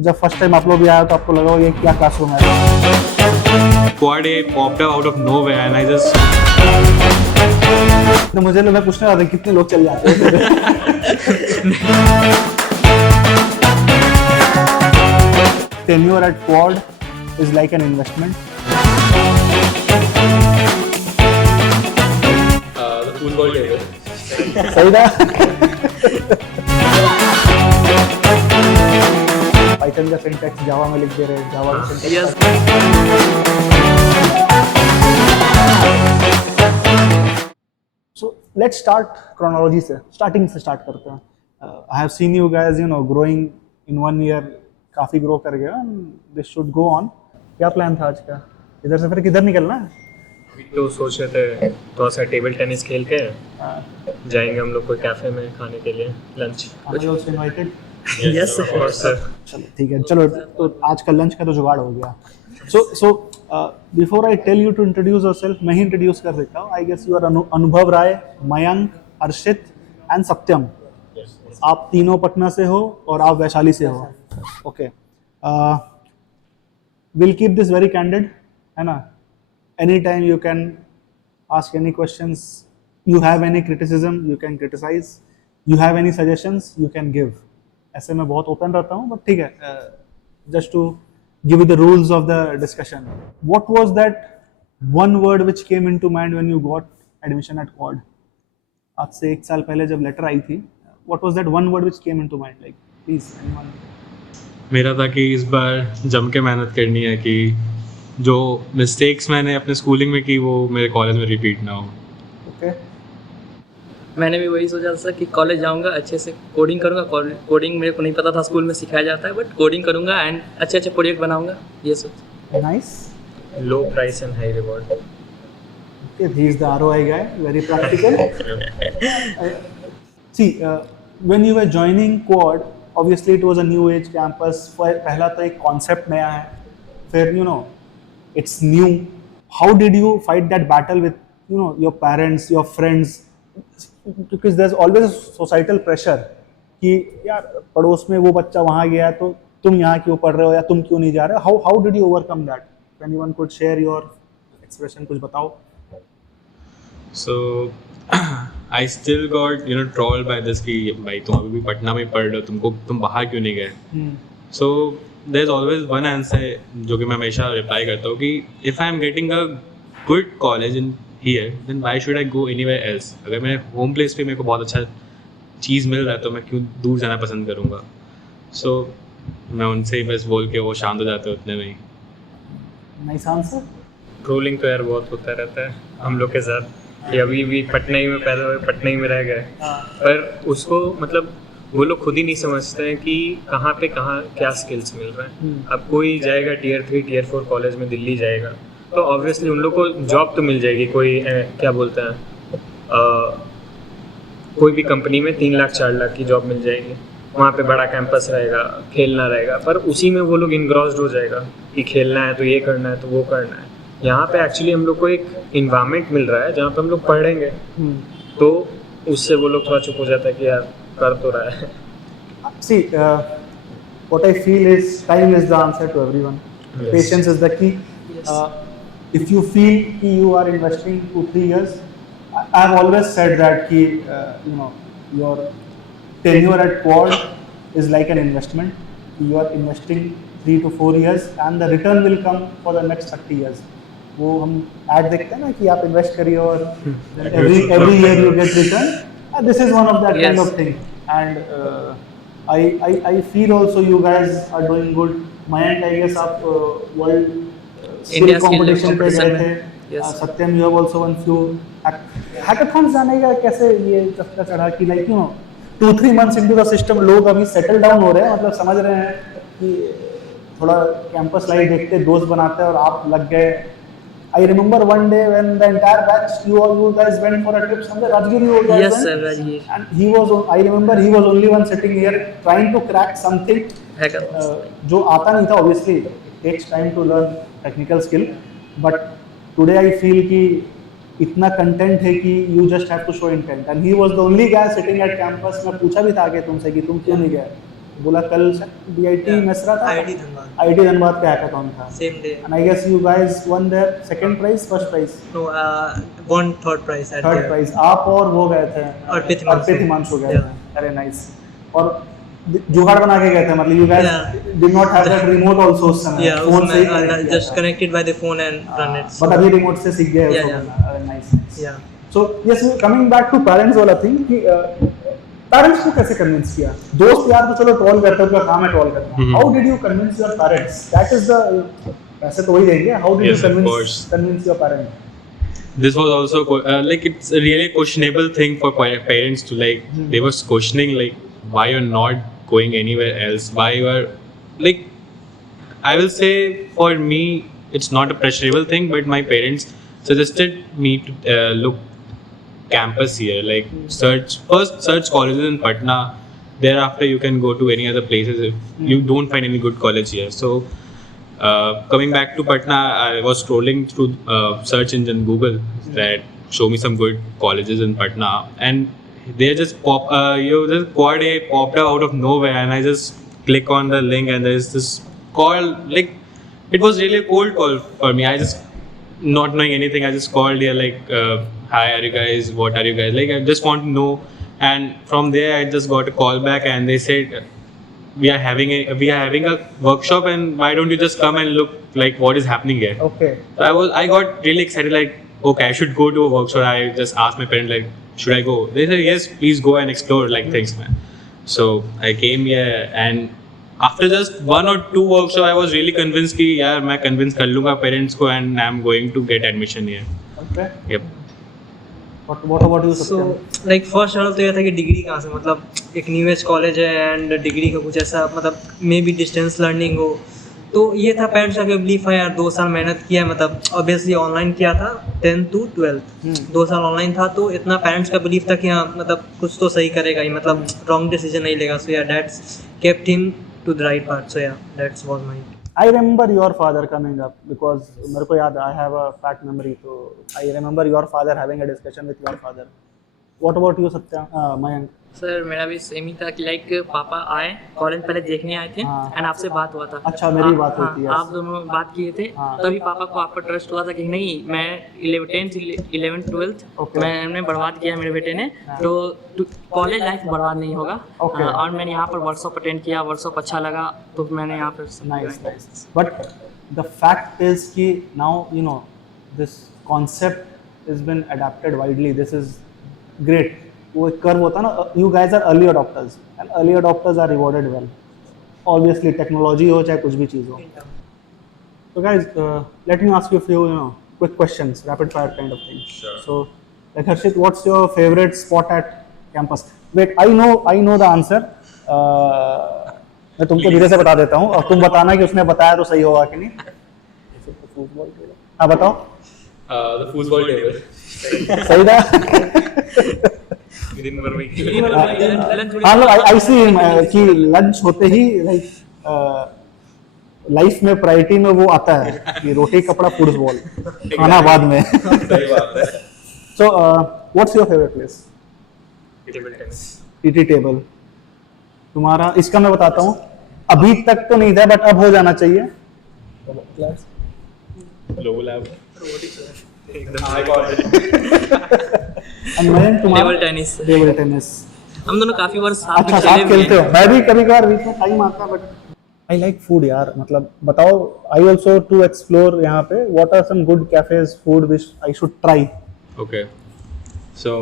जब first time आप लोग भी आया तो आपको लगा होगा ये क्या क्लासरूम है। Quad A popped out of nowhere and I just तो मुझे मैं पूछने वाला था कितने लोग चल जाते हैं। Tenure at Quad is like an investment. the pool ball table. सही था। पाइथन का सिंटैक्स जावा में लिख दे रहे हैं, जावा का syntax. So let's start chronology से, starting से start करते हैं। I have seen you guys, growing in 1 year, काफी ग्रो कर गया। This should go on. क्या प्लान था आज का? इधर से फिर किधर निकलना है? तो सोच रहे थे थोड़ा सा टेबल टेनिस खेल के जाएंगे हम लोग कोई कैफे में खाने के लिए lunch. Are you also invited? Yes, of course, sir. चलो ठीक है, चलो तो आज का लंच का तो जुगाड़ हो गया। So before I tell you to introduce yourself, मैं ही इंट्रोड्यूस कर देता हूँ। I guess you are अनुभव राय, मयंक, अर्शित एंड सत्यम। आप तीनों पटना से हो और आप वैशाली से हो। Okay, we'll keep this very candid, है ना? Anytime you can ask any questions, you have any criticism, you can criticize, you have any suggestions, you can give. ऐसे मैं बहुत ओपन रहता हूँ, but ठीक है, just to give you the rules of the discussion. What was that one word which came into mind when you got admission at Quad? आज से 1 साल पहले जब लेटर आई थी, what was that one word which came into mind? Like, please, anyone? मेरा था कि इस बार जम के मेहनत करनी है कि जो मिस्टेक्स मैंने अपने स्कूलिंग में की वो मेरे कॉलेज में रिपीट ना हो। Okay. मैंने भी वही सोचा था कि कॉलेज जाऊंगा, अच्छे से कोडिंग करूंगा। कोडिंग मेरे को नहीं पता था स्कूल में सिखाया जाता है, बट कोडिंग करूंगा एंड अच्छे अच्छे प्रोजेक्ट बनाऊंगा, ये सोच। Nice. Low price and high reward. Okay, he is the ROI guy, very practical. See, when you were joining Quad, obviously it was a new age campus. पहला तो एक concept नया है, फिर it's new. How did you fight that battle with your parents, your friends? Because there's always societal pressure कि यार पड़ोस में वो बच्चा वहाँ गया तो तुम यहाँ क्यों पढ़ रहे हो या तुम क्यों नहीं जा रहे हो? How did you overcome that? If anyone could share your expression, कुछ बताओ। So I still got trolled by this कि भाई तुम अभी भी पटना में पढ़ रहे हो, तुम बाहर क्यों नहीं गए? So there's always one answer जो कि मैं हमेशा रिप्लाई करता हूँ कि if I'm getting a good college in here, then why should I go anywhere else? अगर मेरे होम प्लेस पे मेरे को बहुत अच्छा चीज़ मिल रहा है तो मैं क्यों दूर जाना पसंद करूँगा? So मैं उनसे ही बस बोल के वो शांत हो जाते उतने में ही। Nice answer. ट्रोलिंग तो यार बहुत होता रहता है हम लोग के साथ कि अभी भी पटना ही में पैदा हुए, पटना ही में रह गए, पर उसको मतलब वो लोग खुद ही नहीं समझते हैं कि कहाँ पे कहाँ क्या स्किल्स मिल रहे हैं। अब कोई जाएगा टियर 3 टियर 4 कॉलेज में दिल्ली जाएगा तो ऑब्वियसली उन लोग को जॉब तो मिल जाएगी, कोई क्या बोलते हैं कोई भी कंपनी में 3 लाख 4 लाख की जॉब मिल जाएगी, वहाँ पे बड़ा कैंपस रहेगा, खेलना रहेगा, पर उसी में वो लोग इन्ग्रॉस्ड हो जाएगा कि खेलना है तो ये करना है तो वो करना है। यहाँ पे एक्चुअली हम लोग को एक इन्वायरमेंट मिल रहा है जहाँ पे हम लोग पढ़ेंगे तो उससे वो लोग थोड़ा चुप हो जाता है कि यार कर तो रहा है। See, what I feel is time is the answer to everyone. Yes. Patience is the key. Yes. If you feel कि you are investing 2-3 years, I have always said that कि your tenure at Quad is like an investment. You are investing 3 to 4 years and the return will come for the next 30 years. वो हम ad देखते हैं ना कि आप invest करिए और every year you get return. This is one of that kind of thing. And I feel also you guys are doing good. Mayank, I guess आप world skill India skill competition पे competition गए में, थे। yes. Satyam, you have also won few hackathons। जाने का कैसे ये चक्कर चढ़ा कि like 2-3 months into the system लोग अभी settle down हो रहे हैं, मतलब समझ रहे हैं कि थोड़ा कैंपस लाइफ देखते दोस्त बनाते हैं और आप लग गए। I remember one day when the entire batch you guys went for a trip somewhere, Rajgiri you guys Yes, went, sir, Rajgiri. and I remember he was only one sitting here trying to crack something जो आता नहीं था। Obviously it takes time to learn technical skill, but today I feel कि इतना content है कि you just have to show intent, and he was the only guy sitting at campus। मैं पूछा भी था कि तुमसे कि तुम क्यों नहीं गए, बोला कल DIT मेसरा था, आईडी धनबाद IIT धनबाद का हैकाथॉन था, same day and I guess you guys won there second prize, first prize, no one third price at third prize. आप और वो गए थे, अर्पित हिमांशु। हिमांशु गए Yeah. थे, अरे नाइस. और जुगाड़ बना के गए थे, मतलब you guys Yeah. did not have that remote also उस समय, या फोन से ही उसमें connect किया जस्ट था. Connected by the phone and run it but अभी रिमोट से सीख गए Yeah, उसको yeah. करना. अरे nice. Yeah so yes, coming back to parents वाला थिंग कि पेरेंट्स को कैसे कन्विंस किया? दोस्त यार तो चलो ट्रोल करते हो, उनका काम है ट्रोल करना. How did you convince your parents? That is the, पैसे तो वही देंगे. How did Yes, you of course. Convince your parents? This was also like it's a really questionable thing for parents to like. They was questioning like why you're not going anywhere else, why you are like. I will say for me it's not a pressurable thing, but my parents suggested me to look campus here, like search colleges in Patna. Thereafter you can go to any other places if you don't find any good college here. So coming back to Patna, I was scrolling through search engine Google that show me some good colleges in Patna, and they just just quad A popped out of nowhere, and I just click on the link, and there's this call. Like it was really a cold call for me. I just not knowing anything, I just called here like, hi, are you guys? What are you guys? Like I just want to know, and from there I just got a call back, and they said we are having a workshop, and why don't you just come and look like what is happening here? Okay. So I got really excited, like okay, I should go to a workshop. I just asked my parents like, should I go? They said yes, please go and explore like things, man. So I came here, and after just 1 or 2 workshops, I was really convinced कि यार मैं convince कर लूँगा parents को, and I'm going to get admission here. Okay. Yep. What about you, so Satyam? Like first सवाल तो ये था कि डिग्री कहाँ से, मतलब एक न्यू एज कॉलेज है एंड डिग्री का कुछ ऐसा मतलब मे बी डिस्टेंस लर्निंग हो, तो ये था पेरेंट्स का बिलीफ है यार 2 साल मेहनत किया है, मतलब ऑब्वियसली ऑनलाइन किया था 10th to 12th 2 साल ऑनलाइन था, तो इतना पेरेंट्स का बिलीफ था कि हाँ मतलब कुछ तो सही करेगा ही, मतलब रॉन्ग डिसीजन नहीं लेगा. So yeah that's kept him to the right path. So yeah that's was my. I remember your father coming up because मेरे को याद, I have a fact memory, तो I remember your father having a discussion with your father. What about you, Satyam? Mayank? Sir मेरा भी same ही था कि like पापा आए कॉलेज पहले देखने आए थे हाँ। एंड आपसे बात हुआ था. अच्छा, मेरी बात हुई थी, yes. आप दोनों बात किए थे, हाँ। तभी पापा को आप पर ट्रस्ट हुआ था कि नहीं मैं 11th 12th Okay. मैंने बर्बाद किया मेरे बेटे ने, तो कॉलेज लाइफ बर्बाद नहीं होगा. Okay. और मैंने यहाँ पर वर्कशॉप अटेंड किया, वर्कशॉप अच्छा लगा, तो मैंने यहाँ पर Nice. But the fact is कि now you know this concept has been adapted widely. This is great. वो एक कर्व होता है ना, you guys are early adopters and early adopters are rewarded well. Obviously technology हो चाहे कुछ भी चीज़ हो. So guys, let me ask you a few quick questions, rapid fire kind of thing. Sure. So like Harshit, what's your favorite spot at campus? Wait, I know the answer. मैं तुमको धीरे से बता देता हूँ और तुम बताना कि उसने बताया तो सही होगा कि नहीं. हाँ बताओ. The football table. सही था. दिन भर में हाँ लोग आई सी कि लंच होते ही लाइक लाइफ में प्रायोरिटी में वो आता है कि रोटी कपड़ा फुटबॉल, खाना बाद में. सही बात है. So what's your favourite place? Table tennis. TT table. तुम्हारा? इसका मैं बताता हूँ, अभी तक तो नहीं था बट अब हो जाना चाहिए. Low lab. Table tennis. Table tennis. हम दोनों काफी बार साथ अच्छा में साथ खेले भी खेलते हैं. हो? मैं भी कभी कभार बीच में टाइम आता है बट आई लाइक फूड यार. मतलब बताओ, आई ऑल्सो टू एक्सप्लोर यहाँ पे. What are some good cafes food which I should try? Okay. So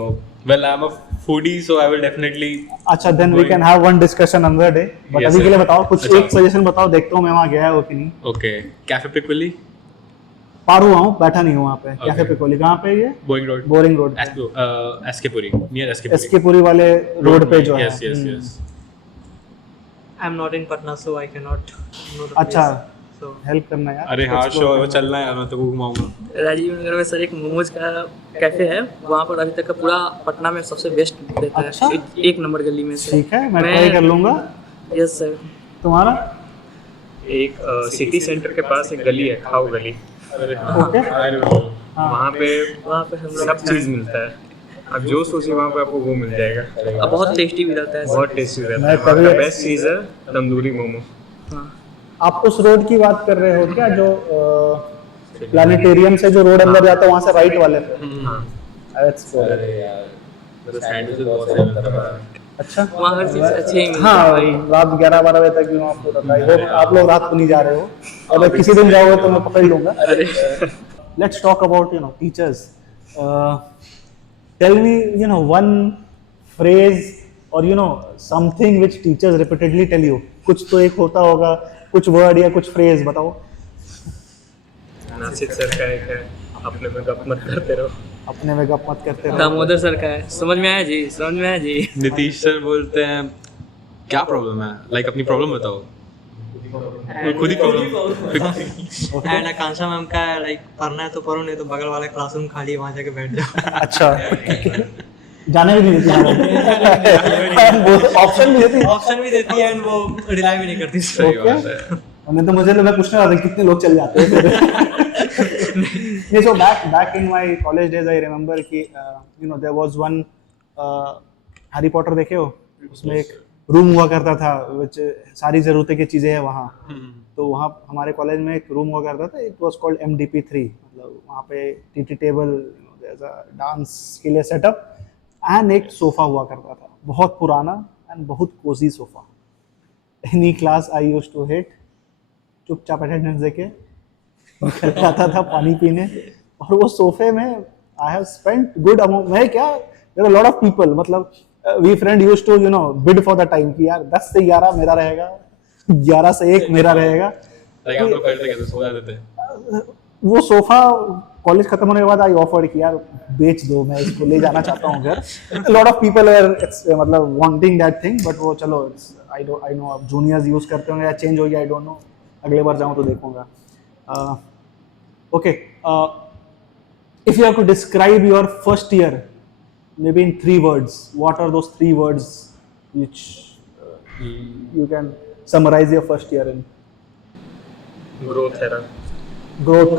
well, I'm a foodie, so I will definitely. अच्छा, then we can have one discussion another day. But Yes, अभी के sir. लिए बताओ कुछ, अच्छा. एक suggestion बताओ, देखता हूँ मैं वहाँ गया हो कि नहीं. Okay. Cafe Piccoli, पार हुआ हूँ, बैठा नहीं हूँ वहाँ पे. Okay. कैफे पिकोली कहाँ पे ये? Boring Road. Boring Road. SK Puri, near SK Puri. SK Puri वाले रोड पे जो है. Yes, yes, yes. I am not in Patna so I can not know the. अच्छा, सो हेल्प करना यार. अरे हाँ, Explore शो करना. चलना है, मैं तो घुमाऊंगा. राजीव नगर में सर एक मोमोज का कैफे है, वहाँ पर अभी तक का पूरा पटना में सबसे बेस्ट देता है. अच्छा? एक नंबर गली में से. ठीक है, मैं ट्राई कर लूंगा. Yes sir. तुम्हारा? एक सिटी सेंटर के पास एक गली है, खाओ गली. ओके. वहाँ पे वहाँ पे हम लोग सब चीज़ मिलता है. आप जो सोचिए वहाँ पे आपको वो मिल जाएगा। अब बहुत टेस्टी भी रहता है। बहुत टेस्टी रहता मैं है। वहाँ कभी- का बेस्ट चीज़ है तंदूरी मोमो। हाँ। आप उस रोड की बात कर रहे हो क्या जो प्लानिटेरियम से जो रोड अंदर जाता है वहां से राइट वाले पे? हाँ That's cool. अरे यार मतलब सैंडविचेस बहुत सही मिलता है। अच्छा वहाँ हर चीज़ अच्छी ही मिलती हाँ है भाई। रात 11-12 बजे तक आपको पता है। होप आप लोग रात को नहीं जा रहे हो, अगर किसी दिन जाओगे तो मैं पकड़ लूंगा। अरे Let's talk about teachers. Tell me one phrase or something which teachers repeatedly tell you. कुछ तो एक होता होगा, कुछ वर्ड या कुछ फ्रेज बताओ। नासिर सर का एक है, अपने में गप मत करते रहो। अपने में गप मत करते रहो। दामोदर सर का है, समझ में आया जी, समझ में आया जी। नीतीश सर बोलते हैं क्या प्रॉब्लम है, लाइक अपनी प्रॉब्लम बताओ। खुद ही प्रॉब्लम। एंड आकांक्षा मैम का लाइक पढ़ना है तो पढ़ो, नहीं तो बगल वाला क्लासरूम खाली है, वहाँ जाके बैठ जाओ। अच्छा जाने भी नहीं देती, ऑप्शन भी देती। ऑप्शन भी देती है एंड वो रिलाई भी नहीं करती। सही Okay. बात है। नहीं तो मैं पूछने वाला था कितने लोग चल जाते हैं। नहीं, so back in my college days I remember कि there was one Harry Potter देखे हो, उसमें एक रूम हुआ करता था which सारी ज़रूरतें की चीज़ें हैं वहाँ। तो वहाँ हमारे कॉलेज में एक रूम हुआ करता था, इट वाज कॉल्ड MDP3, मतलब वहाँ पे टीटी टेबल, डांस के लिए सेटअप एंड एक सोफ़ा हुआ करता था, बहुत पुराना एंड बहुत cosy sofa. Any class I used to hit, चुपचाप अटेंडेंस देके निकल जाता था पानी पीने। और वो सोफे में I have spent good amount, मैं क्या there are lot of people, मतलब we friend used to bid for the time कि यार 10 से 11 मेरा रहेगा, 11 से 1 मेरा रहेगा। लाइक हम लोग करते कैसे सो जाते थे। वो सोफा कॉलेज खत्म होने के बाद आई ऑफर्ड कि यार बेच दो, मैं इसको ले जाना चाहता हूँ घर। लॉट ऑफ पीपल आर मतलब वांटिंग दैट थिंग, बट वो चलो आई नो अब जूनियर्स यूज करते होंगे या चेंज हो गया, आई डोंट नो, अगले बार जाऊँ तो देखूंगा। Okay, if you have to describe your first year maybe in 3 words, what are those 3 words which you can summarize your first year in? Growth है ना। Growth,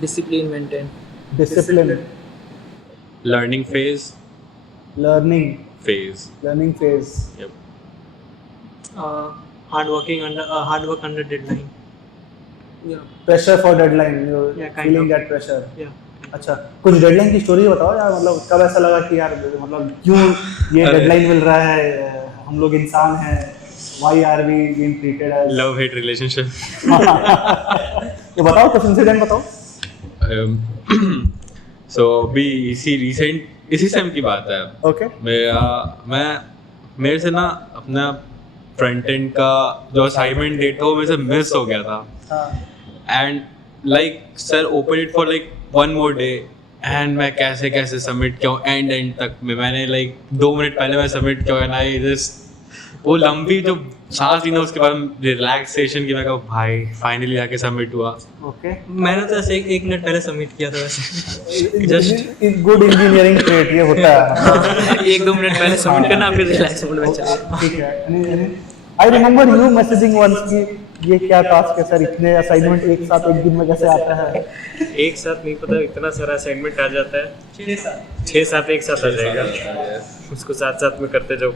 discipline maintain. discipline, learning phase. learning phase. Yep. Hard work under deadline. pressure for deadline, you're Yeah, kind feeling of. that pressure. Yeah. अच्छा, कुछ deadline की story बताओ यार, मतलब कब ऐसा लगा कि यार मतलब क्यों ये अरे। डेडलाइन मिल रहा है, हम लोग इंसान हैं, why are we being treated as Love hate relationship. तो बताओ कुछ इंसिडेंट बताओ। So अभी इसी सेम की बात है। ओके मेरे से ना अपना फ्रंट एंड का जो असाइनमेंट डेट था वो मेरे से मिस हो गया था। हाँ and like sir open it for like 1 more day and मैं कैसे सबमिट किया हूँ एंड तक में। मैंने लाइक 2 मिनट पहले मैं सबमिट किया एंड आई जस्ट वो लंबी जो सांस ली ना उसके बाद रिलैक्सेशन की, मैं कहा भाई फाइनली आके सबमिट हुआ। ओके, मैंने तो ऐसे 1 मिनट पहले सबमिट किया था वैसे। जस्ट गुड इंजीनियरिंग ट्रेट ये होता है। 1-2 मिनट पहले सबमिट करना, फिर रिलैक्स मोड में चले। ठीक है। I remember you messaging once कि ये क्या टास्क है सर, इतने असाइनमेंट एक साथ एक दिन में कैसे आता है? एक साथ नहीं पता, इतना सारा असाइनमेंट आ जाता है, 6-7 एक साथ आ जाएगा, उसको साथ में करते जाओ।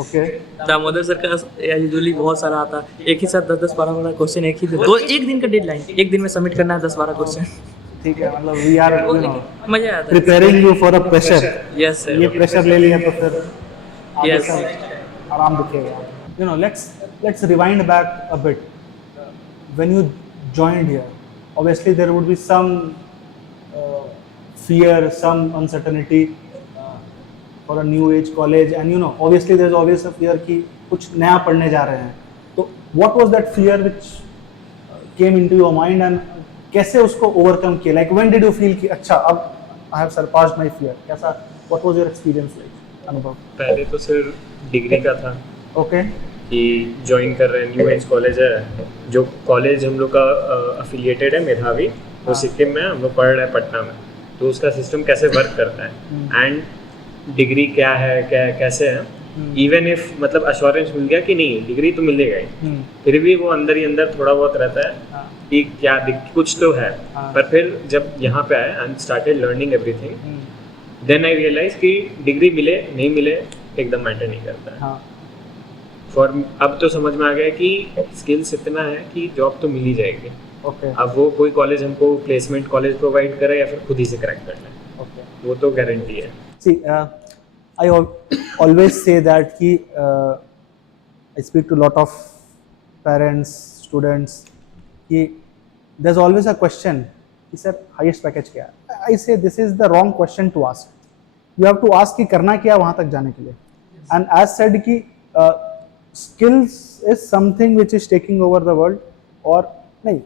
ओके, दामोदर सर का यूजुअली बहुत सारा आता है, एक ही साथ 10-12 क्वेश्चन एक ही दिन, तो एक दिन का डेडलाइन, एक दिन में सबमिट करना है 10-12 क्वेश्चन। ठीक है, मतलब वी आर मजा आता है। Preparing you for a pressure. Yes sir. ये प्रेशर ले लिया तो फिर आगे Yes. सब आराम दिखेगा। Let's rewind back a bit. When you joined here, obviously there would be some fear, some uncertainty for a new age college, and obviously there's always a fear कि कुछ नया पढ़ने जा रहे हैं। तो what was that fear which came into your mind and कैसे उसको overcome किया? Like when did you feel कि अच्छा अब I have surpassed my fear? कैसा? What was your experience like? अनुभव? पहले तो सिर्फ डिग्री का था ओके कि ज्वाइन कर रहे हैं, न्यू एज कॉलेज है, जो कॉलेज हम लोग का अफिलिएटेड है मेधावी, वो सिक्किम में, हम लोग पढ़ रहे हैं पटना में, तो उसका सिस्टम कैसे वर्क करता है एंड डिग्री क्या है, कैसे है, इवन इफ मतलब अश्योरेंस मिल गया कि नहीं डिग्री तो मिलेगा ही, फिर भी वो अंदर ही अंदर थोड़ा बहुत रहता है कि क्या कुछ तो है। पर फिर जब यहाँ पे आया and started learning everything, then I realise कि डिग्री मिले नहीं मिले एकदम मैटर नहीं करता है। फॉर अब तो समझ में आ गया कि स्किल्स इतना है कि जॉब तो मिल ही जाएगी। अब वो कोई कॉलेज हमको प्लेसमेंट कॉलेज प्रोवाइड करे या फिर खुद ही से क्रैक करना है, वो तो गारंटी है। See, I always say that कि I speak to a lot of parents, students कि there's always a question कि sir highest package क्या है? I say this is the wrong question to ask. You have to ask कि करना क्या है वहाँ तक जाने के लिए। And as said कि skills is something which is taking over the world, और नहीं,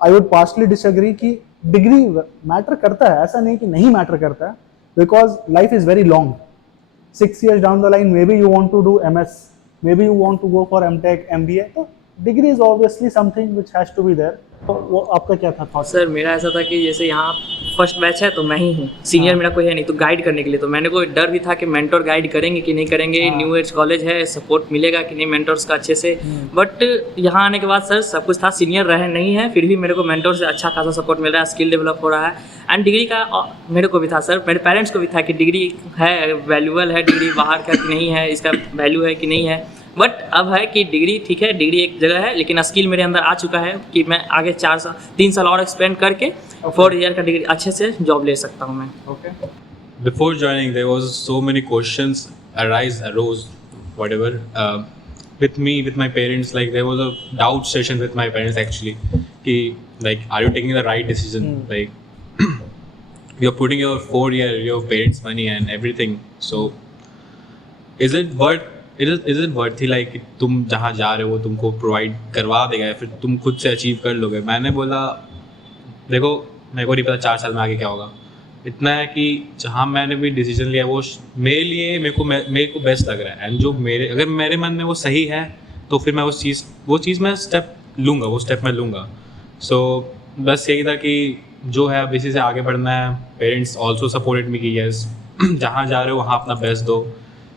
I would partially disagree कि डिग्री मैटर करता है, ऐसा नहीं कि नहीं मैटर करता है, because life is very long. 6 years down the line, maybe you want to do MS, maybe you want to go for MTech, MBA. तो degree is obviously something which has to be there. तो वो आपका क्या था thought? Sir मेरा ऐसा था कि जैसे यहाँ फर्स्ट बैच है तो मैं ही हूँ, सीनियर मेरा कोई है नहीं, तो गाइड करने के लिए तो मैंने कोई डर भी था कि मेंटोर गाइड करेंगे कि नहीं करेंगे, न्यू एज कॉलेज है, सपोर्ट मिलेगा कि नहीं मेंटोर्स का अच्छे से। बट यहाँ आने के बाद सर सब कुछ था, सीनियर रहे नहीं है, फिर भी मेरे को मेंटोर से अच्छा खासा सपोर्ट मिल रहा है, स्किल डेवलप हो रहा है। एंड डिग्री का मेरे को भी था सर, मेरे पेरेंट्स को भी था कि डिग्री है, वैल्यूबल है डिग्री, बाहर का कि नहीं है, इसका वैल्यू है कि नहीं है। बट अब है कि डिग्री ठीक है, डिग्री एक जगह है, लेकिन स्किल मेरे अंदर आ चुका है कि मैं आगे 3 साल और एक्सपेंड करके 4 ईयर का डिग्री अच्छे से जॉब ले सकता हूँ मैं। Before joining, there was so many questions arose, whatever, with me, with my parents. Like there was a doubt session with my parents actually, कि like, are you taking the right decision? Like, you're putting your 4 year, your parents' money and everything. So, is it worthy like तुम जहाँ जा रहे हो तुमको provide करवा देगा या फिर तुम खुद से अचीव कर लोगे? मैंने बोला देखो मेरे को नहीं पता 4 साल में आगे क्या होगा, इतना है कि जहाँ मैंने भी डिसीजन लिया वो मेरे लिए मेरे को बेस्ट लग रहा है, एंड जो अगर मेरे मन में वो सही है तो फिर मैं वो चीज़ मैं स्टेप मैं लूँगा। सो बस यही था कि जो है अब इसी से आगे बढ़ना है। पेरेंट्स ऑल्सो सपोर्टेड मी कि यस जहाँ जा रहे हो वहाँ अपना बेस्ट दो,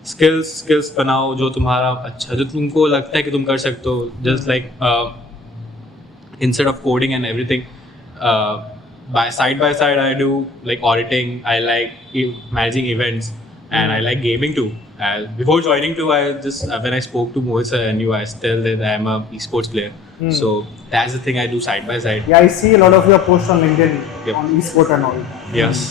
स्किल्स बनाओ जो तुम्हारा अच्छा, जो तुमको लगता है कि तुम कर सकते हो। Just like instead of coding and everything, by side I do like auditing, I like managing events, and I like gaming too. Before joining too, I just when I spoke to Mohit sir and you, I tell that I am a esports player. So that's the thing I do side by side. Yeah, I see a lot of your posts on LinkedIn on esport and all. Yes.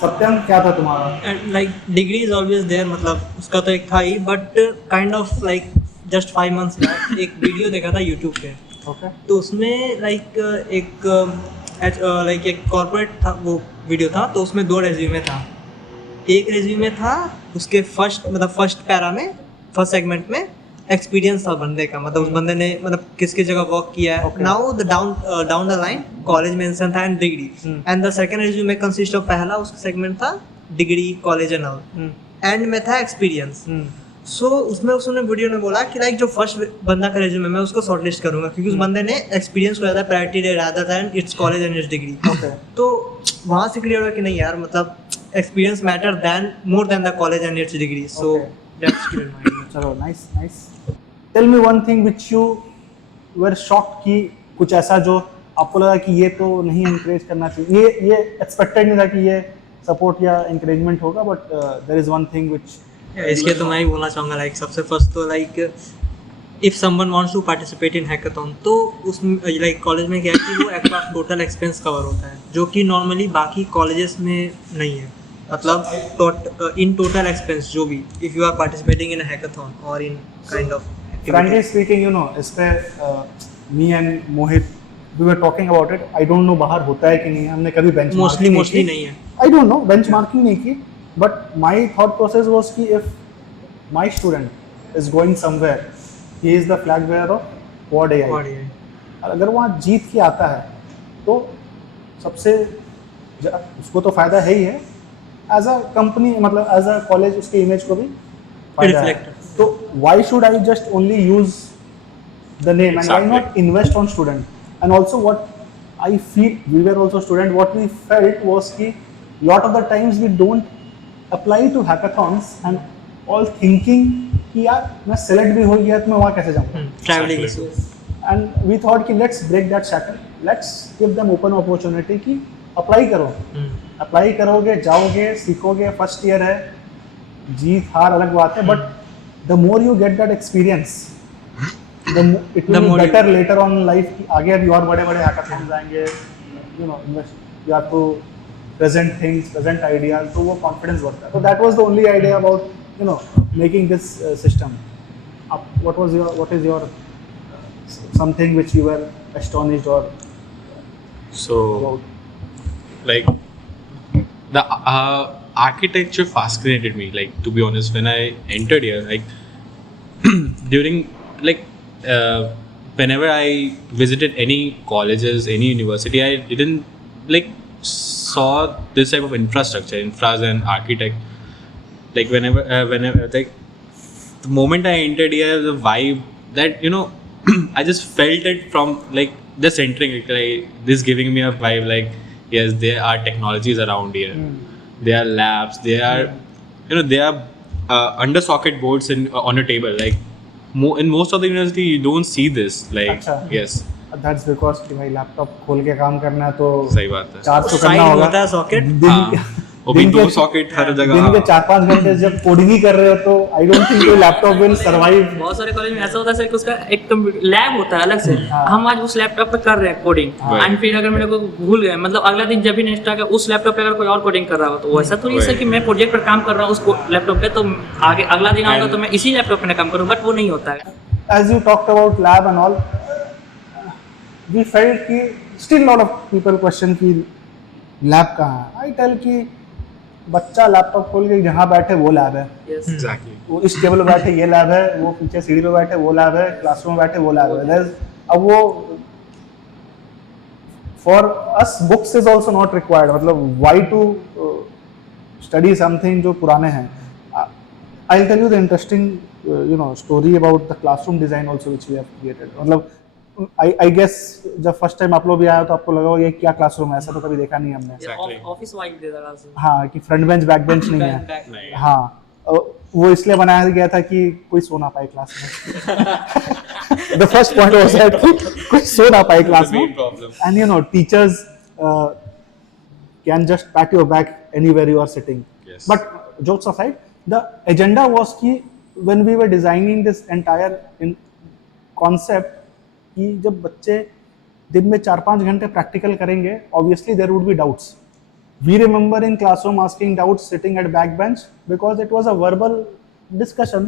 Satyam क्या था तुम्हारा? Like degree is always there, मतलब उसका तो एक था ही, but kind of like just 5 months back एक वीडियो देखा था यूट्यूब पे। तो उसमें एक कॉर्पोरेट था, वो वीडियो था, तो उसमें 2 रेज्यूमे था। एक रेज्यूमे था उसके फर्स्ट पैरा में, फर्स्ट सेगमेंट में एक्सपीरियंस था बंदे का, मतलब उस बंदे ने मतलब किसकी जगह वर्क किया है। Now the down the line college mention था and degree, and the second resume consist of, पहला उसका सेगमेंट था degree college and all, and में था एक्सपीरियंस। सो उसमें उसने वीडियो में बोला कि लाइक जो फर्स्ट बंदा का रिज्यूमे मैं उसको शॉर्टलिस्ट करूंगा क्योंकि उस बंदे ने एक्सपीरियंस को ज़्यादा प्रायोरिटी दे rather than its college and its degree. तो वहाँ से क्लियर हुआ कि नहीं यार, मतलब experience matter more than the college and its degree. So that's clear mind. चलो nice. Tell me one thing which you were shocked कि कुछ ऐसा जो आपको लगा कि ये तो नहीं एनकरेज करना चाहिए, ये एक्सपेक्टेड नहीं था कि ये सपोर्ट या एनकरेजमेंट होगा, but there is one thing which इसके तो मैं ही बोलना चाहूँगा। लाइक सबसे फर्स्ट तो like if someone wants to participate in hackathon, तो उसमें लाइक कॉलेज में क्या है कि वो आपका टोटल एक्सपेंस कवर होता है, जो कि नॉर्मली बाकी कॉलेजेस में नहीं है। मतलब इन टोटल एक्सपेंस जो भी, if you are participating in hackathon और in kind of frankly speaking, you know, इस पे me and Mohit we were talking about it. I don't know बाहर होता है कि नहीं, हमने कभी benchmarking मोस्टली नहीं है। I don't know, benchmarking नहीं की, but my thought process was कि if my student is going somewhere, he is the flag bearer of Quad AI. और अगर वहाँ जीत के आता है तो सबसे उसको तो फायदा है ही है, एज अ कंपनी मतलब एज अ कॉलेज उसके इमेज को भी फायदा है। So why should I just only use the name and why not invest on student? And also what I feel, we were also student, what we felt was कि lot of the times we don't apply to hackathons and all thinking कि यार मैं select भी हो गया तो मैं वहाँ कैसे जाऊँगा. ट्रैवलिंग And we thought कि let's break that shackle, let's give them open opportunity कि अप्लाई करो. अप्लाई करोगे, जाओगे, सीखोगे, फर्स्ट ईयर है, जीत हार अलग बात है, but the more you get that experience, it will be better later on life. आगे अभी और बड़े बड़े हैकाथॉन्स आएंगे, you know, you have to present things, present ideas, तो वो कॉन्फिडेंस बढ़ता है. तो that was the only idea about, you know, making this system. what is your something which you were astonished or So, like, the architecture fascinated me. Like, to be honest, when I entered here, like, during, like, whenever I visited any colleges, any university, I didn't, like, saw this type of infras and architect. Like, whenever, like, the moment I entered here, the vibe that, you know, I just felt it from, like, just entering it, like, this giving me a vibe like, yes, there are technologies around here. There are labs, there are, you know, there are under socket boards on a table. Like, in most of the university, you don't see this. Like, अच्छा. yes, that's because कि भाई laptop खोल के काम करना है तो सही बात है. चार्ज तो साइड करना होगा. होता है सॉकेट. हाँ, वो भी 2 सॉकेट हर जगह. दिन के 4-5 घंटे जब कोडिंग ही कर रहे हो तो आई डोंट थिंक कोई लैपटॉप विल सर्वाइव. बहुत सारे कॉलेज में ऐसा होता है सर कि उसका एक लैब होता है अलग से. हम आज उस लैपटॉप पे कर रहे हैं कोडिंग, एंड फिर अगर मेरे को भूल गए, मतलब अगला दिन जब भी नेक्स्ट आएगा उस लैपटॉप पे अगर कोई और कोडिंग कर रहा हो, तो वैसा तो नहीं सर कि मैं प्रोजेक्ट पर काम कर रहा हूँ उस लैपटॉप पे, तो आगे अगला दिन आऊंगा तो मैं इसी लैपटॉप पे काम करूँ, बट वो नहीं होता है. As you talked about lab and all, we felt कि still lot of people question कि lab कहाँ है. I tell कि बच्चा लैपटॉप खोल के जहाँ बैठे वो लैब है. Yes. Exactly. वो इस टेबल पे बैठे ये लैब है, वो पीछे सीढ़ी पे बैठे वो लैब है, क्लासरूम में बैठे वो लैब है. अब वो for us books is also not required. मतलब वाई टू स्टडी समथिंग जो पुराने हैं. I will tell you the interesting you know story about the classroom design also which we have created. मतलब आई गेस जब first time आप लोग भी आया तो आपको लगा ये क्या क्लासरूम है, ऐसा तो कभी देखा नहीं हमने. Exactly. ऑफिस वाइब दे रहा है. हाँ, कि फ्रंट बेंच बैक बेंच नहीं है. नहीं. हाँ, वो इसलिए बनाया गया था कि कोई सो ना पाए क्लास में. The first point was that कोई सो ना पाए क्लास The main में. problem. And you know teachers can just pat your back anywhere you are sitting. Yes. But jokes aside, the agenda was कि when we were designing this entire in concept कि जब बच्चे दिन में 4-5 घंटे practical करेंगे, obviously there would be doubts. We remember in classroom asking doubts sitting at back bench because it was a verbal discussion.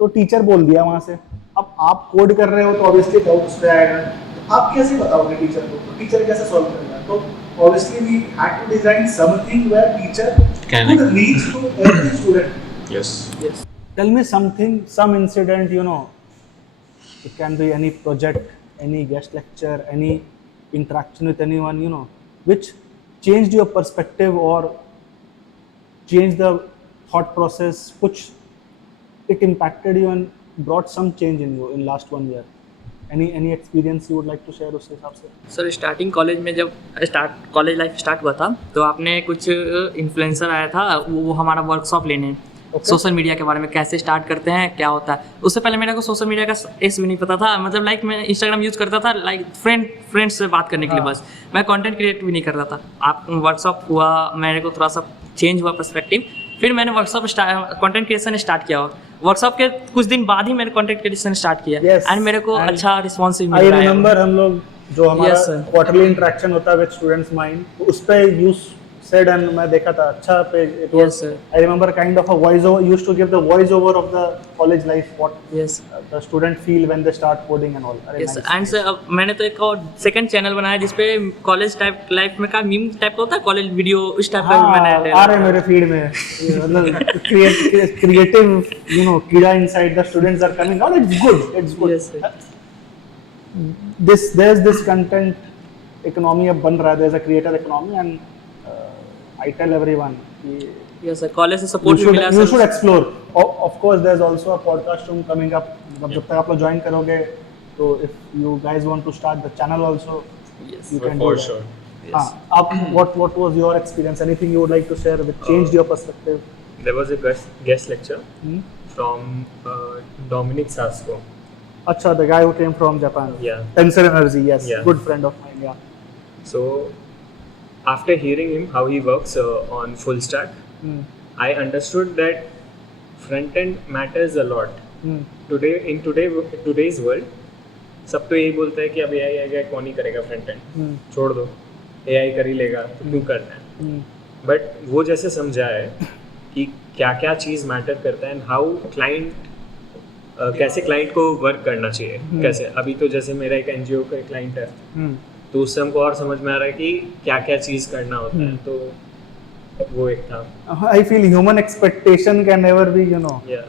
तो teacher बोल दिया वहाँ से. अब आप कोड कर रहे हो तो ऑब्वियसली डाउट्स पे आएगा. आप कैसे बताओगे टीचर को? तो टीचर कैसे सॉल्व करेगा? तो obviously we had to design something where teacher could reach to every student. Yes. Tell me something, some incident, you know, it can be any project, any guest lecture, any interaction with anyone, you know, which changed your perspective or changed the thought process, which it impacted you and brought some change in you in last 1 year. Any experience you would like to share उस हिसाब से? Sir starting college में जब college life start हुआ था तो आपने कुछ इन्फ्लुएंसर आया था, वो हमारा वर्कशॉप लेने सोशल मीडिया के बारे में कैसे स्टार्ट करते हैं, क्या होता है. उससे पहले मेरे को सोशल मीडिया का एस भी नहीं पता था. मतलब लाइक मैं इंस्टाग्राम यूज़ करता था लाइक फ्रेंड्स से बात करने के लिए बस. मैं कंटेंट क्रिएट भी नहीं कर रहा था. आप वर्कशॉप हुआ, मेरे को थोड़ा सा चेंज हुआ पर्सपेक्टिव. फिर मैंने वर्कशॉप कंटेंट क्रिएशन स्टार्ट किया. वर्कशॉप के कुछ दिन बाद ही मैंने कंटेंट क्रिएशन स्टार्ट किया. एंड मेरे को अच्छा रिस्पॉन्स मिल रहा है. आई रिमेंबर हम लोग जो हमारा क्वार्टरली इंटरेक्शन होता है विद स्टूडेंट्स माइंड, उस पे यूज said and मैं देखा था अच्छा पे it was. Yes, sir. I remember kind of a voice over, used to give the voice over of the college life, what Yes. The student feel when they start coding and all. अरे Yes, nice. and sir, अब मैंने तो एक और second channel बनाया जिसपे college type life में का मीम टाइप का होता है, कॉलेज वीडियो उस टाइप का भी मैंने आ रहे मेरे फीड में मतलब creative, you know, कीड़ा inside the students are coming out. It's good. Yes, sir. There's this content economy अब बन रहा है. There's a creator economy and I tell everyone कि Yes, sir. कॉलेज से सपोर्ट भी मिला. you should explore. Of course, there's also a podcast room coming up. जब तक आप लोग join करोगे, तो if you guys want to start the channel also, Yes. you can For do that. sure. Yes. Up, what was your experience? Anything you would like to share which changed your perspective? There was a guest lecture Hmm? from Dominic Sasko. Acha, the guy who came from Japan. Yeah. Tensor Energy, yes. Yeah. Good friend of mine, yeah. So after hearing him how he works on full stack, Hmm. I understood that front end matters a lot. Hmm. today's world सब तो यही बोलता है कि अब AI आएगा, कौन ही करेगा फ्रंट एंड, Hmm. छोड़ दो, AI कर ही लेगा तो क्यों करना है. Hmm. बट वो जैसे समझा है कि क्या क्या चीज़ मैटर करता है एंड हाउ क्लाइंट कैसे क्लाइंट को वर्क करना चाहिए. कैसे अभी तो जैसे मेरा एक NGO का क्लाइंट है, Hmm. तो उससे हमको और समझ में आ रहा है कि क्या क्या चीज़ करना होता है. तो वो एक था. I feel human expectation can never be, Yeah.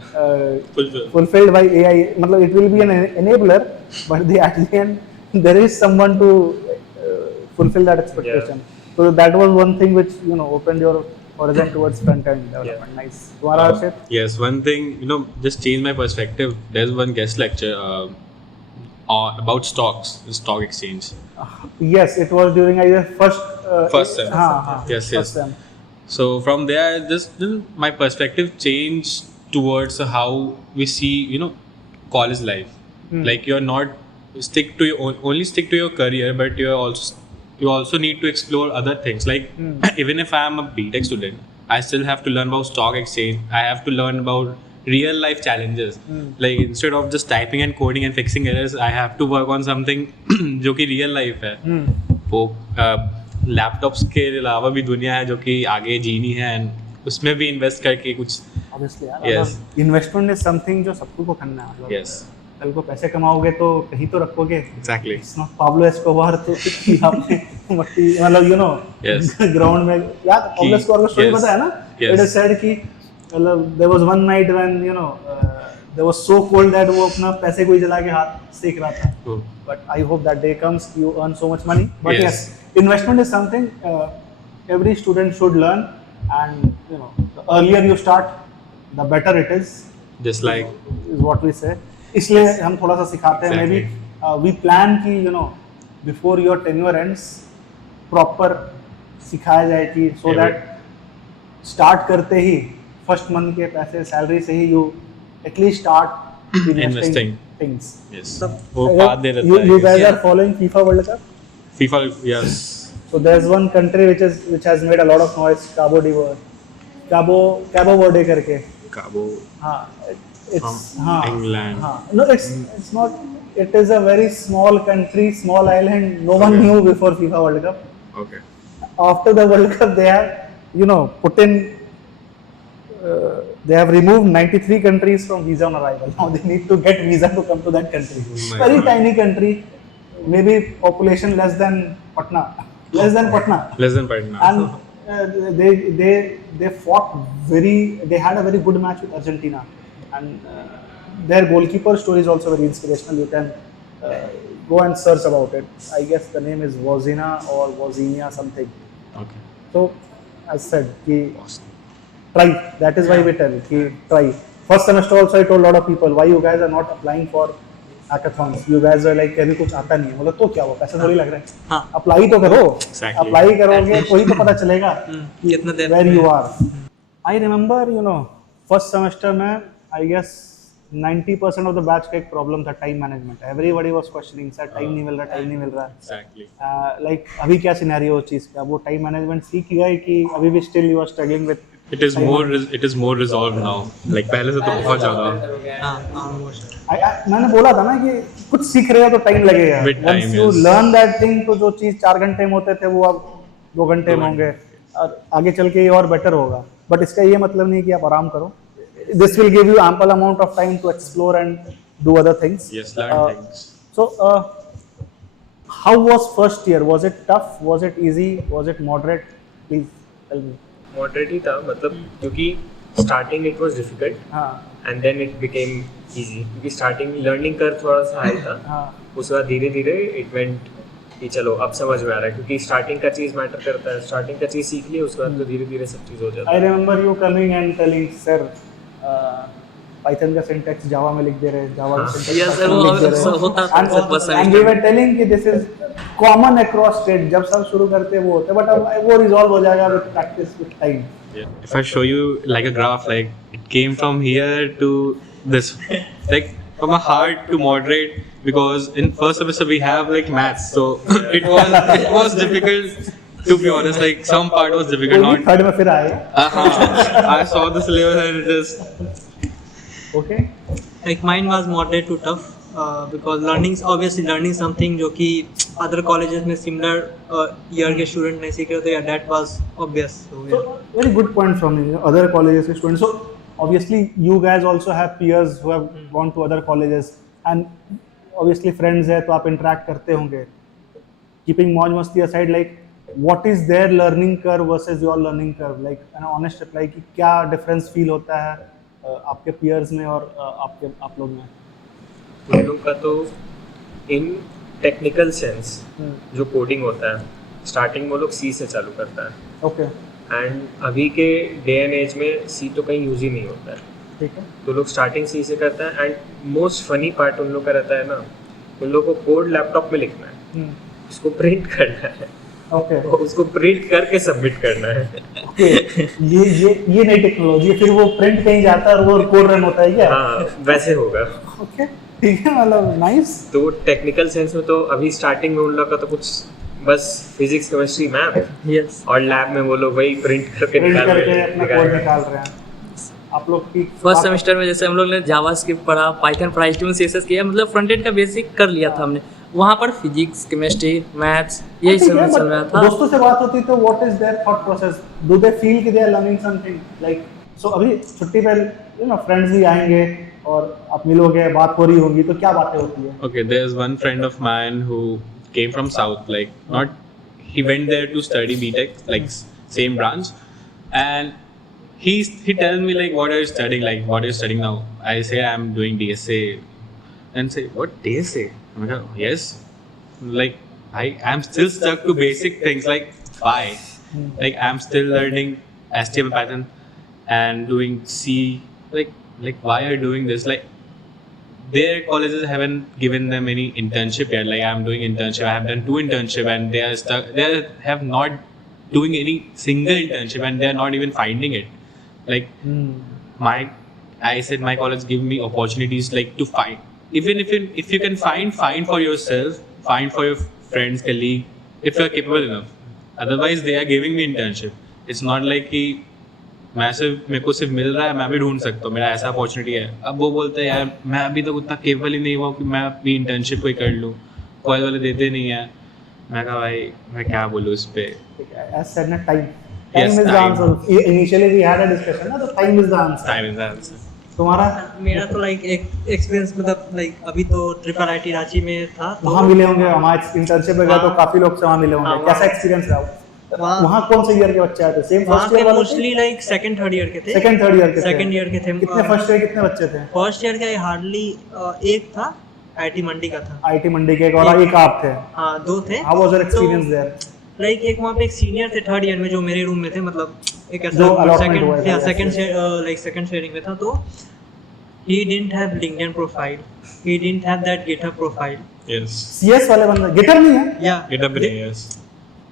fulfilled by AI. मतलब it will be an enabler, but at the end there is someone to fulfill that expectation. So that was one thing which opened your horizon towards front end development. Nice. तुम्हारा Harshit? Yes, one thing, just changed my perspective. There's one guest lecture about stocks, stock exchange. Yes, it was during I guess First sem. First Yes, yes. sem. So from there, just my perspective changed towards how we see, college life. Like you're not stick to your only stick to your career, but you also need to explore other things. Like even if I am a BTech student, I still have to learn about stock exchange. I have to learn about real life challenges. Like instead of just typing and coding and fixing errors, I have to work on something जो कि real life है. वो laptops के अलावा भी दुनिया है जो कि आगे जीनी है, एंड उसमें भी इन्वेस्ट करके कुछ. Obviously, यार. Yes. Investment is something जो सबको को करना है. मतलब Yes, कल को पैसे कमाओगे तो कहीं तो रखोगे. exactly. It's not Pablo Escobar तो कि आपने मट्टी मतलब Yes. ग्राउंड में यार Pablo Escobar का स्टोरी Yes. पता है ना? Yes. It is said कि मतलब there was one night when there was so cold that वो अपना पैसे को ही जला के हाथ सेक रहा था. Oh. But I hope that day comes you earn so much money. But Yes. yes, investment is something every student should learn, and the earlier you start, the better it is. Just like Is what we say. इसलिए हम थोड़ा सा सिखाते हैं. Exactly. Maybe we plan कि before your tenure ends, proper सिखाया जाए कि so Every- that start करते ही first month के पैसे salary से ही you at least start Investing. things. yes, सब- वो बात दे रहता You है. guys are following FIFA World Cup? FIFA, yes. So there's one country which has made a lot of noise, Cabo Verde करके. Cabo. हाँ, it's From हाँ, England. हाँ. No, it's not. It is a very small country, small island. No one Okay. knew before FIFA World Cup. Okay. After the World Cup, they have put in. They have removed 93 countries from visa on arrival. Now they need to get visa to come to that country. Oh my Very God. tiny country, maybe population less than Patna. Less than Patna. Less than Patna. And they fought they had a very good match with Argentina, and their goalkeeper story is also very inspirational. You can go and search about it. I guess the name is Wozina or Wozinia something. Okay. So as said कि Awesome. try, that is why we tell कि try. First semester also I told a lot of people why you guys are not applying for hackathons. You guys are like अभी कुछ आता नहीं है. मतलब तो क्या हुआ, पैसे थोड़ी लग रहे हैं. हाँ. अप्लाई तो करो. Exactly. अप्लाई करोगे तो ही तो पता चलेगा कितना देर where you are. I remember first semester में I guess 90% of the batch का एक problem था time management. Everybody was questioning sir time नहीं मिल रहा. Exactly. Like अभी क्या सिनेरियो हो चीज़ का, वो टाइम मैनेजमेंट सीख गए कि अभी भी still you are struggling with. It is more resolved now. Like पहले से तो बहुत ज़्यादा. हाँ ऑलमोस्ट. मैंने बोला था ना कि कुछ सीख रहे हो तो टाइम लगेगा. With time, Once you yes. learn that thing, तो जो चीज़ 4 घंटे में होते थे वो अब 2 घंटे में होंगे और आगे चल के ये और बेटर होगा. बट इसका ये मतलब नहीं कि आप आराम करो. This will give you ample amount of time to explore and do other things. Yes, learn things. So how was first year? Was it tough? Was it easy? Was it moderate? Please tell me. Moderate ही था, मतलब क्योंकि starting it was difficult हाँ and then it became easy, क्योंकि starting learning curve थोड़ा सा high था. हाँ. उसके बाद धीरे धीरे इट वेंट कि चलो अब समझ में आ रहा है, क्योंकि स्टार्टिंग का चीज़ मैटर करता है. स्टार्टिंग का चीज़ सीख ली, उसके बाद तो धीरे धीरे सब चीज़ हो जाता I है. remember you coming and telling sir, Python का syntax Java में लिख दे रहे, Java का हाँ. syntax Yes, Python sir, में वो लिख दे रहे. अक्सर होता था सर बस And we were telling कि this is common across state. जब सब शुरू करते वो होते, but अब वो resolve हो जाएगा with practice with time. Yeah. If I show you like a graph, like it came from here to this. like from a hard to moderate, because in first semester we have like maths, so it was difficult, to be honest. Like some part was difficult, not third में फिर आएगा. I saw the syllabus and it is Okay. Like mine was moderate to tough because learning something जो कि other colleges में similar year के student नहीं सीख रहे, तो yeah, that was obvious. So, yeah. So very good point from you. Other colleges के students. So obviously you guys also have peers who have gone to other colleges, and obviously friends है तो आप interact करते होंगे. Keeping मौज मस्ती aside, like what is their learning curve versus your learning curve? Like an honest reply कि क्या difference feel होता है आपके peers में और आप लोग में? उन लोग का तो इन टेक्निकल सेंस जो कोडिंग होता है, स्टार्टिंग में वो लोग सी से चालू करता है. Okay. एंड अभी के डे एंड एज में सी तो कहीं यूज ही नहीं होता है, ठीक है. तो लोग स्टार्टिंग सी से करते हैं. एंड मोस्ट फनी पार्ट उन लोग का रहता है ना, उन लोग को कोड लैपटॉप में लिखना है, उसको प्रिंट करना है, Okay. और उसको प्रिंट करके सबमिट करना है. Okay. ये नई टेक्नोलॉजी है. फिर वो प्रिंट कहीं जाता है और वो कोड रन होता है क्या? हाँ, वैसे होगा. Okay. ठीक है, मतलब नाइस. तो टेक्निकल सेंस में तो अभी स्टार्टिंग में उन लोग का तो कुछ बस फिजिक्स केमिस्ट्री मैथ, Yes. और लैब में वो लोग वही प्रिंट करके प्रिंट निकाल करके रहे अपना कोड निकाल रहे हैं. आप लोग की फर्स्ट सेमेस्टर में जैसे हम लोग ने जावास्क्रिप्ट पढ़ा, पाइथन पढ़ा, HTML CSS किया, मतलब फ्रंट एंड का बेसिक कर लिया था हमने. वहाँ पर फिजिक्स केमिस्ट्री मैथ्स यही ठीक सब है, चल but रहा था. दोस्तों से बात होती तो what is their thought process? Do they feel कि they are learning something? Like so अभी छुट्टी पे फ्रेंड्स भी आएंगे और आप मिलोगे, बात हो रही होगी, तो क्या बातें होती है? okay. There's one friend of mine who came from South, like not he went there to study BTech, like same branch, and he tells me like, what are you studying? Like, what are you studying now? I say I'm doing DSA, and say, what DSA? I'm like, yes. Like I'm still stuck to basic things. Like why? Like I'm still learning HTML, Python, and doing C. Like why are you doing this? Like their colleges haven't given them any internship yet. Like I'm doing internship. I have done 2 internship, and they are stuck. They have not doing any single internship, and they are not even finding it. Like I said, my college give me opportunities like to find. Even if you can find for yourself, find for your friends, colleague, if you are capable enough. Otherwise, they are giving me internship. It's not like कि मेरे को सिर्फ मिल रहा है, मैं भी ढूंढ सकता हूँ, मेरा ऐसा अपॉर्चुनिटी है. अब वो बोलते हैं यार मैं अभी तक उतना केपेबल ही नहीं हुआ कि मैं अपनी इंटर्नशिप कोई कर लूँ, कॉलेज वाले देते नहीं है. मैं कहा भाई मैं क्या बोलूँ इस पे. As said, na time Yes, is the time. answer. Initially we had a discussion ना, तो time is the answer. Time is the answer. तुम्हारा मेरा तो लाइक एक एक्सपीरियंस मतलब लाइक अभी तो ट्रिपल आईटी रांची में था, तो वहाँ मिले होंगे, हमारे इंटर्नशिप में गए तो काफी लोग से वहाँ मिले होंगे. हाँ, कैसा वहाँ- एक्सपीरियंस रहा? वहाँ- वहाँ कौन से ईयर के बच्चे आए थे? सेम वहाँ फर्स्ट के ईयर वाले? Mostly like second third year के थे. सेकंड थर्ड ईयर के? सेकंड ईयर के थे. कितने फर्स्ट ईयर कितने बच्चे थे? फर्स्ट ईयर का हार्डली एक था, आईटी मंडी का था. आईटी मंडी के, और एक आप थे. हाँ 2 थे. How was your experience there? Like एक वहाँ पे एक सीनियर थे थर्ड ईयर में जो मेरे रूम में थे, मतलब एक ऐसा जो allotment हुआ था, सेकंड शेयरिंग में था. तो he didn't have LinkedIn profile, he didn't have that GitHub profile. Yes. CS वाले बंदे गिटर नहीं है? Yeah, GitHub पे नहीं है. Yes.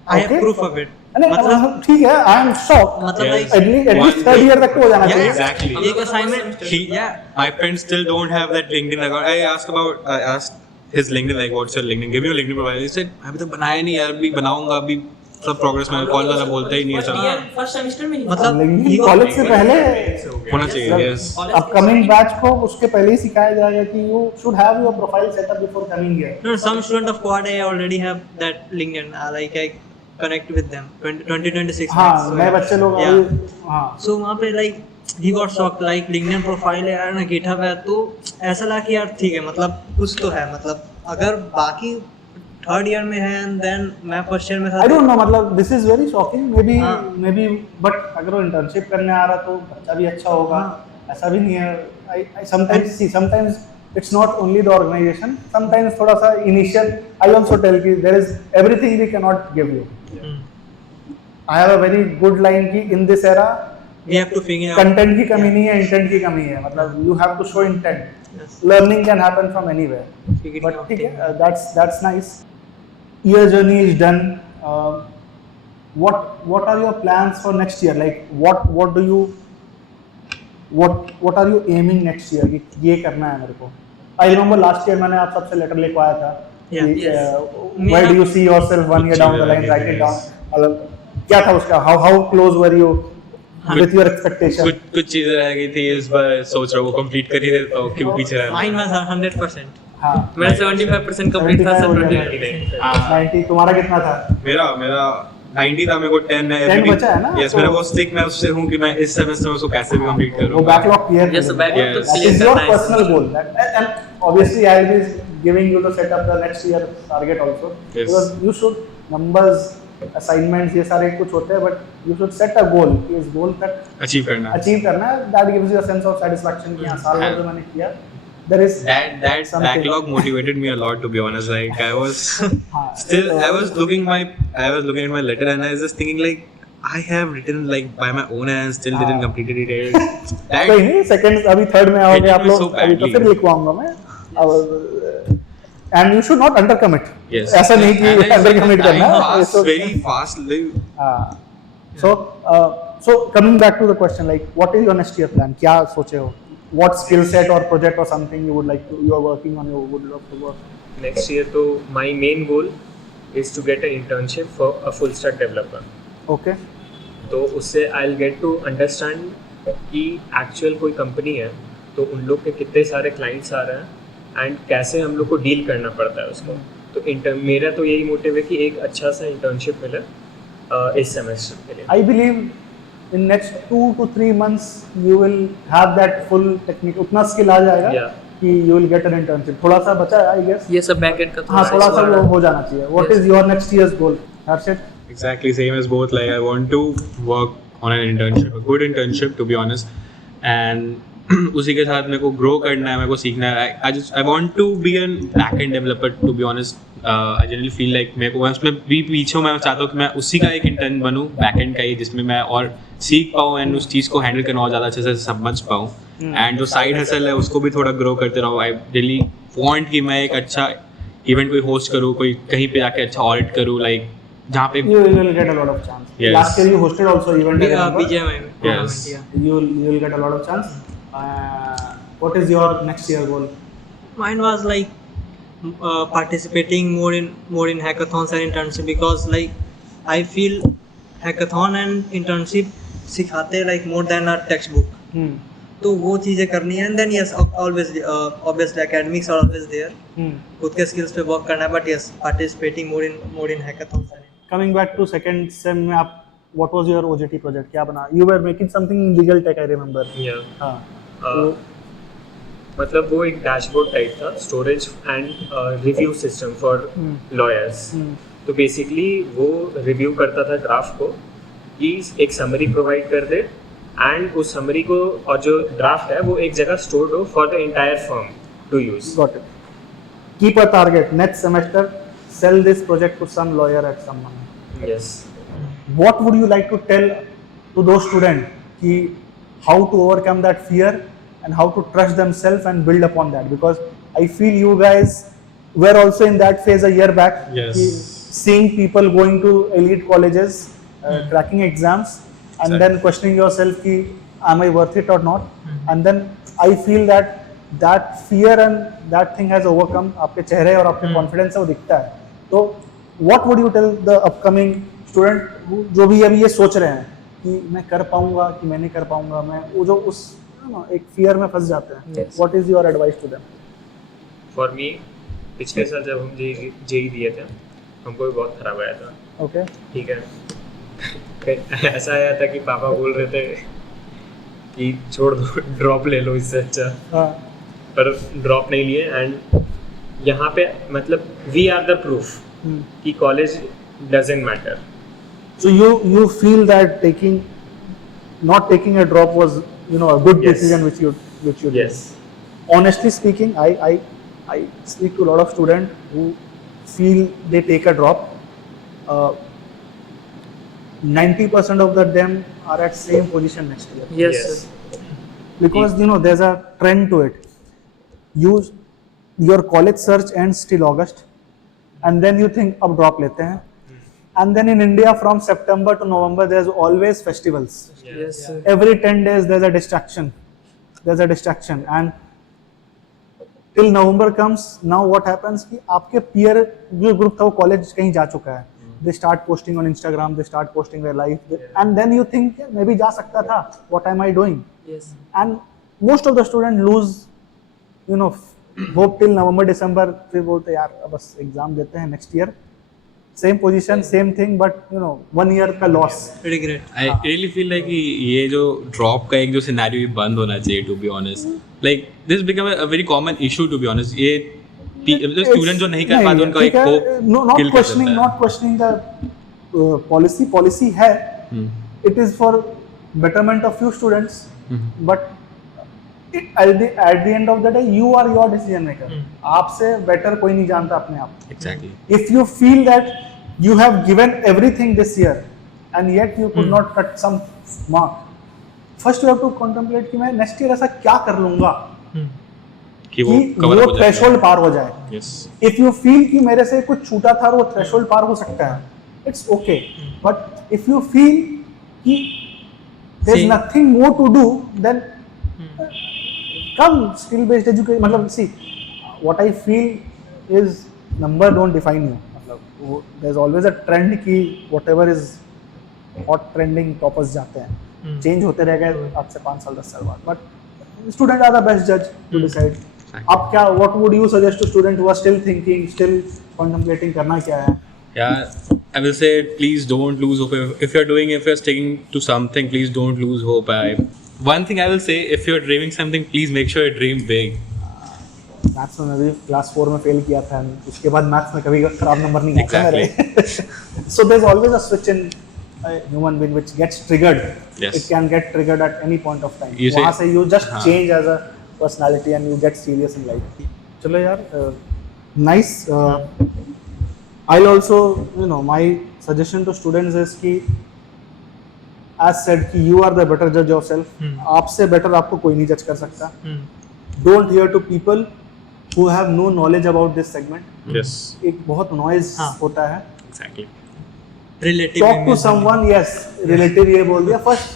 I have Okay. proof of it. अरे मतलब ठीक है, आई एम शॉक. मतलब Yes. like at least third year तक तो हो जाना Yeah, चाहिए. Exactly. एक assignment. Yeah. My friends still don't have that LinkedIn account. I asked his LinkedIn, like, what's your LinkedIn? Give me your LinkedIn profile. He said, अभी तो बनाया नहीं यार, अभी बनाऊंगा, अभी सब प्रोग्रेस में. कॉलेज वाला बोलता ही नहीं है सब. फर्स्ट सेमेस्टर में ही मतलब लेकिन कॉलेज से पहले होना चाहिए. Yes. अपकमिंग बैच को उसके पहले ही सिखाया जाएगा कि you should have your profile setup before coming here. no, some student of quad I already have that LinkedIn. Like I connect with them. 2026. हाँ, So, नए बच्चे लोग yeah. अभी हाँ. So वहाँ पे like he got shocked, like LinkedIn profile है यार ना, GitHub है, तो ऐसा लगा कि यार ठीक है, मतलब कुछ तो है. मतलब अगर बाकी थर्ड ईयर में है एंड देन मैं फर्स्ट ईयर में था. आई डोंट नो, मतलब दिस इज वेरी शॉकिंग. हाँ. मे बी बट अगर वो इंटर्नशिप करने आ रहा तो बच्चा भी अच्छा होगा. ऐसा भी नहीं है. I sometimes it's not only the organization. Sometimes थोड़ा सा initial I also tell कि there is everything we cannot give you. I have a very good line कि in this era we have to figure out. content की कमी नहीं है, intent की कमी है. मतलब you have to show intent. Yes. Learning can happen from anywhere. Figuring But out ठीक things. है, that's nice. Year journey is done. What are your plans for next year? Like what do you what are you aiming next year कि ये करना है मेरे को? I remember last year मैंने आप सबसे लेटर लिखवाया था कि where do you see yourself 1 year down the line, write it down. मतलब क्या था उसका? How close were you with your expectation? कुछ चीजें रह गई थी, इस बार सोच रहा हूँ वो कंप्लीट कर ही देता हूँ, क्यों पीछे रह Mine was 100%. हाँ, मेरा 75% कंप्लीट था, सर 20 90 तुम्हारा कितना था? मेरा 90 था, मेरे को 10 है 10 बचा है ना? यस, मेरा वो स्टिक मैं उससे हूँ कि मैं इस सेमेस्टर में उसको कैसे भी कंप्लीट वो करूँ. बैकलॉग क्लियर Yes, backlog तो Yes. That clear is your करना है. personal goal. And obviously, I will be giving you to set up the next year target also. Yes. Because you should numbers, assignments ये सारे कुछ होते हैं, but you should set a goal. कि इस goal तक अचीव करना. achieve करना है. That gives you a sense of satisfaction कि हाँ साल भर जो मैंने किया. There is That something. backlog motivated me a lot, to be honest. Like I was हाँ, still I was looking at my letter and I was just thinking like I have written like by my own hand, still didn't complete it. That कोई नहीं, second अभी third में आओगे It आप will be लोग, so अभी तो badly. फिर लिखवाऊंगा मैं. And you should not undercommit. yes. ऐसा नहीं कि And I undercommit time करना. passed very fast. Like, So coming back to the question, like, what is your next year plan? क्या सोचे हो? What skill set or project or something you would like to, you are working on, you would love to work? Next year, तो my main goal is to get an internship for a full stack developer. Okay. तो उससे I'll get to understand कि actual कोई company है तो उन लोग के कितने सारे clients आ रहे हैं एंड कैसे हम लोग को डील करना पड़ता है उसको. तो मेरा तो यही मोटिव है कि एक अच्छा सा इंटर्नशिप मिले इस सेमेस्टर के लिए. I believe in next 2 to 3 months you will have that full technique. उतना skill आ जाएगा Yeah. कि you will get an internship. थोड़ा सा बचा है, I guess. ये सब बैकएंड का हाँ, थोड़ा सा वो हो जाना चाहिए. What Yes. is your next year's goal, Harshit? exactly same as both. Like I want to work on an internship, a good internship, to be honest. And उसी के साथ मेरे को grow करना है, मेरे को सीखना है. I want to be a back-end developer, to be honest. I generally feel like मेरे को मैं उसमें भी पीछे हूँ. मैं चाहता हूँ कि मैं उसी का एक इंटर्न बनूँ, back-end का ही, जिसमें मैं और सीख पाऊँ एंड उस चीज़ को हैंडल करना और ज़्यादा अच्छे से समझ पाऊँ. एंड जो साइड हसल है उसको भी थोड़ा ग्रो करते रहूँ. आई रियली वांट कि मैं एक अच्छा इवेंट कोई होस्ट करूँ, कोई कहीं पे जाके अच्छा ऑडिट करूँ, लाइक जहाँ पे You will get a lot of chance. Yes. Last year you hosted also event. I remember. BGMI. Yes. Yeah. You will get a lot of chance. What is your next year goal? Mine was like participating more in hackathons and internship, because like I feel hackathon and internship सिखाते like more than a textbook. तो वो चीज़ें करनी है. And then yes, always obviously academics are always there. खुद के skills पे work करना है, but yes, participating more in hackathons. Coming back to second sem में आप, what was your OJT project? क्या बना? You were making something in legal tech, I remember. Yeah. हाँ. मतलब वो एक डैशबोर्ड टाइप था, storage and review system for lawyers. तो बेसिकली वो रिव्यू करता था ड्राफ्ट को कि एक समरी प्रोवाइड कर दे एंड उस समरी को और जो ड्राफ्ट है वो एक जगह स्टोर्ड हो for the entire firm to use. Got it. Keep a target. Next semester, sell this project to some lawyer at some money. Yes. What would you like to tell to those students कि how to overcome that fear and how to trust themselves and build upon that? Because I feel you guys were also in that phase a year back. Yes. कि seeing people going to elite colleges, cracking exams, and Exactly. then questioning yourself कि am I worth it or not? And then I feel that fear and that thing has overcome. आपके चेहरे और आपके confidence है वो दिखता है. तो what would you tell the upcoming student जो भी अभी ये सोच रहे हैं कि मैं कर पाऊंगा कि मैं नहीं कर पाऊंगा, मैं वो जो उस एक फियर में फंस जाते हैं. Yes. What is your advice to them? For me पिछले साल जब हम जेई दिए थे हमको भी बहुत खराब आया था. Okay. ठीक है. ऐसा आया था कि पापा बोल रहे थे कि छोड़ दो, ड्रॉप ले लो इससे अच्छा, हाँ. पर ड्रॉप नहीं लिए. एंड यहाँ पे मतलब वी आर द प्रूफ कि college doesn't matter. So you feel that not taking a drop was a good Yes. decision which you did. Yes. Honestly speaking, I speak to a lot of students who feel they take a drop. 90% of them are at same position next year. Yes Yes. Sir. Because there's a trend to it. Your college search ends till August, and then you think अब drop लेते हैं. And then in India from September to November there's always festivals. Yes sir. Every 10 days there's a distraction. there's a distraction, and till November comes, now what happens कि आपके peer जो group था वो college कहीं जा चुका है, they start posting on Instagram, they start posting their life, and then you think मैं भी जा सकता था, what am I doing? Yes. And most of the students lose, you know, hope till November December, फिर बोलते यार अब बस एग्जाम देते हैं next year, same position, same thing, but you know 1 year का loss. Regret I really feel like कि ये जो ड्रॉप का एक जो सिनेरियो ये बंद होना चाहिए, to be honest. Like this become a very common issue, to be honest. ये स्टूडेंट जो नहीं कर पाते उनका एक होप किल कर देता है। Not questioning the policy है, it is for betterment of few students, but at the end of the day you are your decision maker. आपसे better कोई नहीं जानता अपने आप। Exactly. If you feel that you have given everything this year and yet you could not cut some mark, first you have to contemplate कि मैं next year ऐसा क्या कर लूँगा कि वो कि cover up वो हो जाए। threshold पार हो जाए। Yes. If you feel कि मेरे से कुछ छूटा था और वो threshold पार हो सकता है, it's okay. But if you feel कि there's See. nothing more to do, then come skill based education, मतलब see what I feel is number don't define you, मतलब there's always a trend कि whatever is hot trending toppers जाते हैं, change होते रहेगा आज से 5 साल 10 साल बाद, but student are the best judge to decide. अब क्या, what would you suggest to student who are still thinking, still contemplating करना क्या है? Yeah, I will say please don't lose hope. If you're sticking to something, please don't lose hope. One thing I will say, if you're dreaming something, please make sure you dream big. Maths में मैं भी class 4 में fail किया था, उसके बाद maths में कभी खराब नंबर नहीं आते मेरे। So there's always a switch in a human being which gets triggered. Yes. It can get triggered at any point of time. You say- वहाँ से you just हाँ. change as a personality and you get serious in life. चलो यार, nice. I'll also, you know, my suggestion to students is कि as said कि you are the better judge yourself. आपसे better आपको कोई नहीं judge कर सकता. Don't hear to people who have no knowledge about this segment. Yes. एक बहुत noise हाँ. होता है. Exactly. Relative Talk to someone, yes, relative ये बोल दिया. First,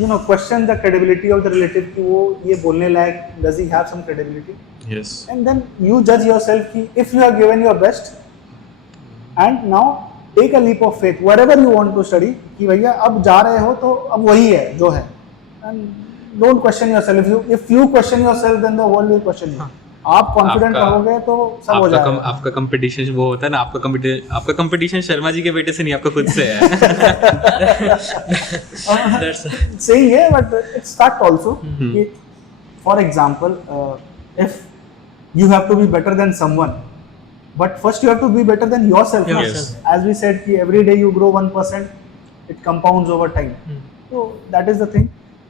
you know, question the credibility of the relative कि वो ये बोलने लायक, does he have some credibility? Yes. And then you judge yourself कि if you have given your best and now take a leap of faith whatever you want to study कि भैया अब जा रहे हो तो अब वही है जो है, and don't question yourself. If you question yourself then the world will question you. आप कॉन्फिडेंट आपका- रहोगे तो सब हो जाएगा। आपका कंपटीशन वो होता है ना, आपका कंपटीशन शर्मा जी के बेटे से नहीं, आपका खुद से है। सही है, बट इट्स फैक्ट आल्सो कि for example if you have to be better than someone, but first you have to be better than yourself. Yes. As we said कि every day you grow 1%, it compounds over time. So that is the thing.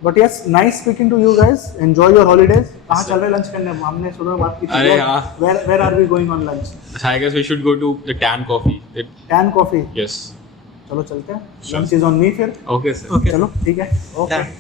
But yes, nice speaking to you guys. Enjoy your holidays. कहाँ चल रहे lunch करने? हमने सुबह बात की थी। अरे हाँ। Where are we going on lunch? I guess we should go to the Tan Coffee. Tan coffee. Yes. चलो चलते हैं। Lunch is on me फिर। Okay, sir. Okay. चलो ठीक है। Okay. Done.